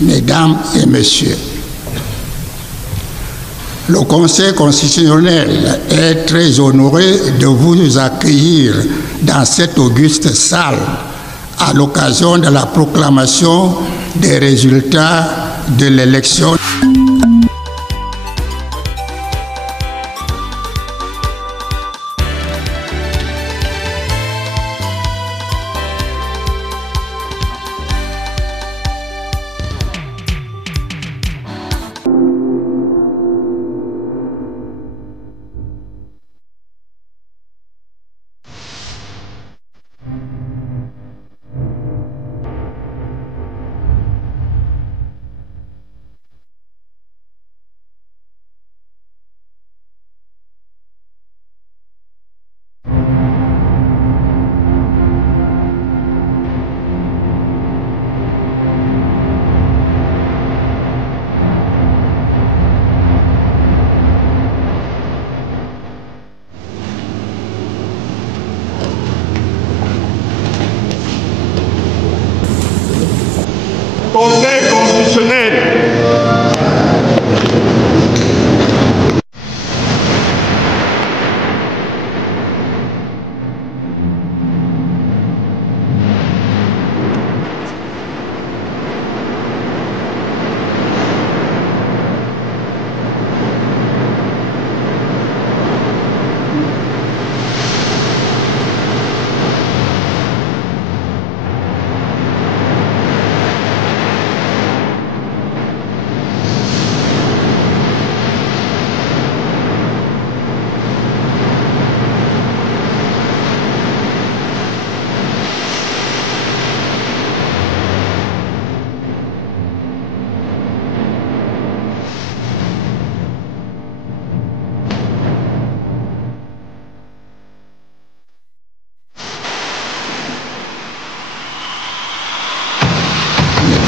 Mesdames et Messieurs, le Conseil constitutionnel est très honoré de vous accueillir dans cette auguste salle à l'occasion de la proclamation des résultats de l'élection. Conseil constitutionnel.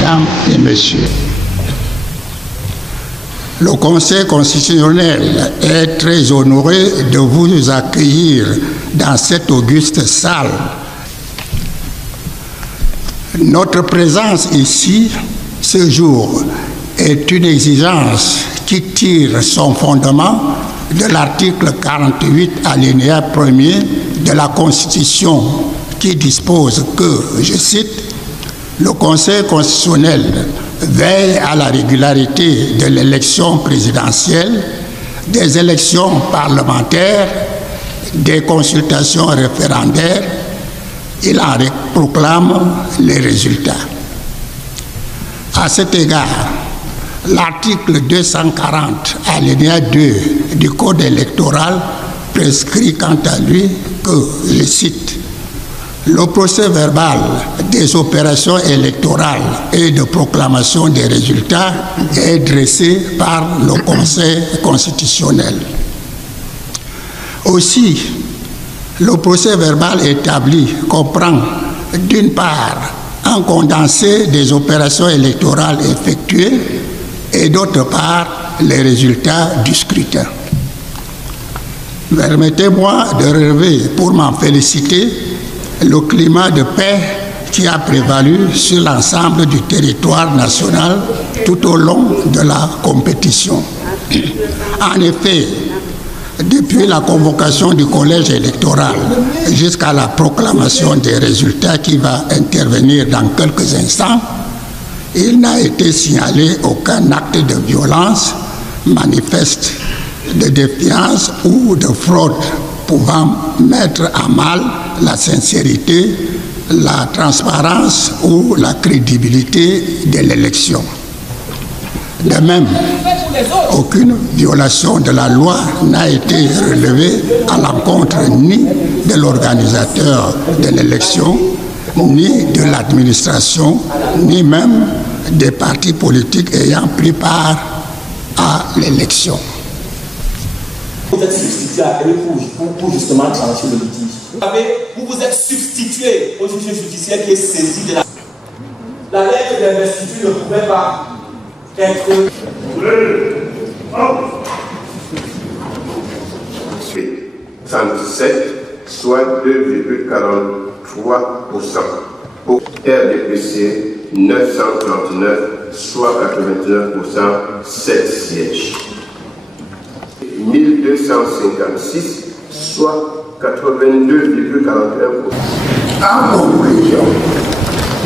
Mesdames et Messieurs, le Conseil constitutionnel est très honoré de vous accueillir dans cette auguste salle. Notre présence ici, ce jour, est une exigence qui tire son fondement de l'article 48, alinéa 1er de la Constitution, qui dispose que, je cite, le Conseil constitutionnel veille à la régularité de l'élection présidentielle, des élections parlementaires, des consultations référendaires. Il en proclame les résultats. À cet égard, l'article 240, alinéa 2 du Code électoral prescrit quant à lui que, je cite, le procès-verbal des opérations électorales et de proclamation des résultats est dressé par le Conseil constitutionnel. Aussi, le procès-verbal établi comprend, d'une part, un condensé des opérations électorales effectuées et d'autre part, les résultats du scrutin. Permettez-moi de relever, pour m'en féliciter, le climat de paix qui a prévalu sur l'ensemble du territoire national tout au long de la compétition. En effet, depuis la convocation du collège électoral jusqu'à la proclamation des résultats qui va intervenir dans quelques instants, il n'a été signalé aucun acte de violence manifeste, de défiance ou de fraude pouvant mettre à mal la sincérité, la transparence ou la crédibilité de l'élection. De même, aucune violation de la loi n'a été relevée à l'encontre ni de l'organisateur de l'élection, ni de l'administration, ni même des partis politiques ayant pris part à l'élection. Vous êtes substitué à eux pour justement trancher le litige. Vous vous êtes substitué au juge judiciaire qui est saisi de la lettre d'investiture ne pouvait pas être... 37, soit 2,43%. Pour RDPC, 939, soit 81%, 7 sièges. 1256, soit 82,41%. En conclusion,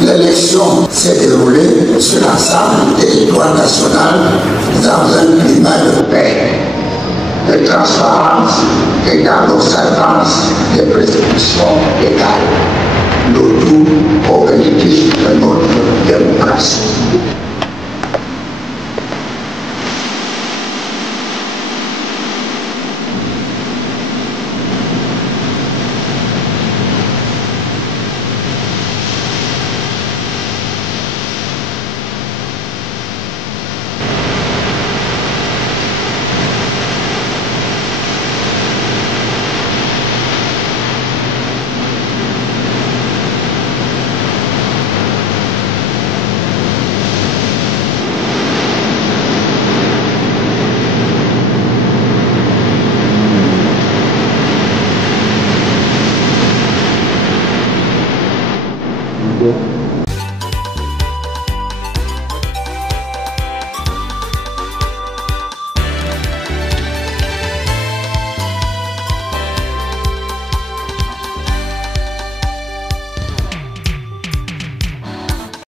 l'élection s'est déroulée sur l'ensemble du territoire national dans un climat de paix, de transparence et dans l'observance des prescriptions légales, le tout au bénéfice de notre démocratie.